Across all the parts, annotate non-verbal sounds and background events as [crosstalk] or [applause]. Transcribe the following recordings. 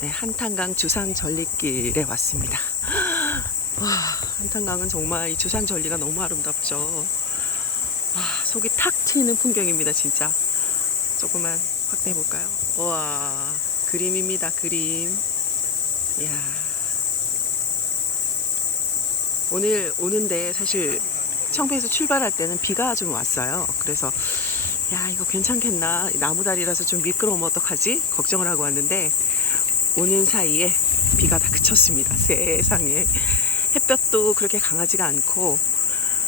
네, 한탄강 주산 전리길에 왔습니다. 와, 한탄강은 정말 이 주산 전리가 너무 아름답죠. 와, 속이 탁 트이는 풍경입니다, 진짜. 조금만 확대해 볼까요? 와, 그림입니다, 그림. 이야. 오늘 오는데 사실 청주에서 출발할 때는 비가 좀 왔어요. 그래서 야 이거 괜찮겠나 나무다리라서 좀 미끄러우면 어떡하지 걱정을 하고 왔는데 오는 사이에 비가 다 그쳤습니다. 세상에 햇볕도 그렇게 강하지가 않고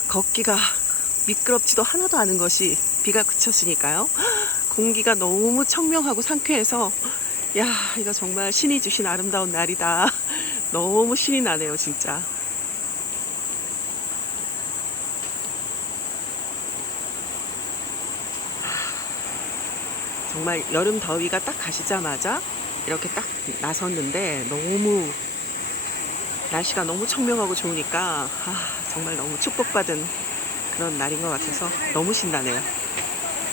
걷기가 미끄럽지도 하나도 않은 것이 비가 그쳤으니까요. 공기가 너무 청명하고 상쾌해서 야 이거 정말 신이 주신 아름다운 날이다. 너무 신이 나네요 진짜. 정말 여름 더위가 딱 가시자마자 이렇게 딱 나섰는데 너무 날씨가 너무 청명하고 좋으니까 아, 정말 너무 축복받은 그런 날인 것 같아서 너무 신나네요.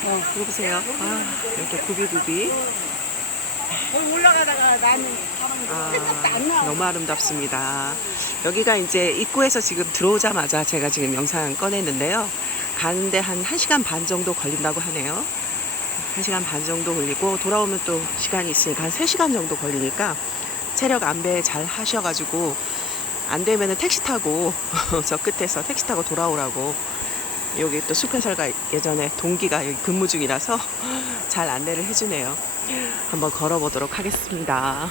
어, 이거 보세요. 아, 이렇게 구비구비. 올라가다가 나는 아. 너무 아름답습니다. 여기가 이제 입구에서 지금 들어오자마자 제가 지금 영상 꺼냈는데요. 가는데 한 1시간 반 정도 걸린다고 하네요. 1시간 반 정도 걸리고 돌아오면 또 시간이 있으니까 한 3시간 정도 걸리니까 체력 안배 잘 하셔가지고 안 되면은 택시 타고 [laughs] 저 끝에서 택시 타고 돌아오라고 여기 또 숲해설가 예전에 동기가 여기 근무 중이라서 [laughs] 잘 안내를 해주네요. 한번 걸어보도록 하겠습니다.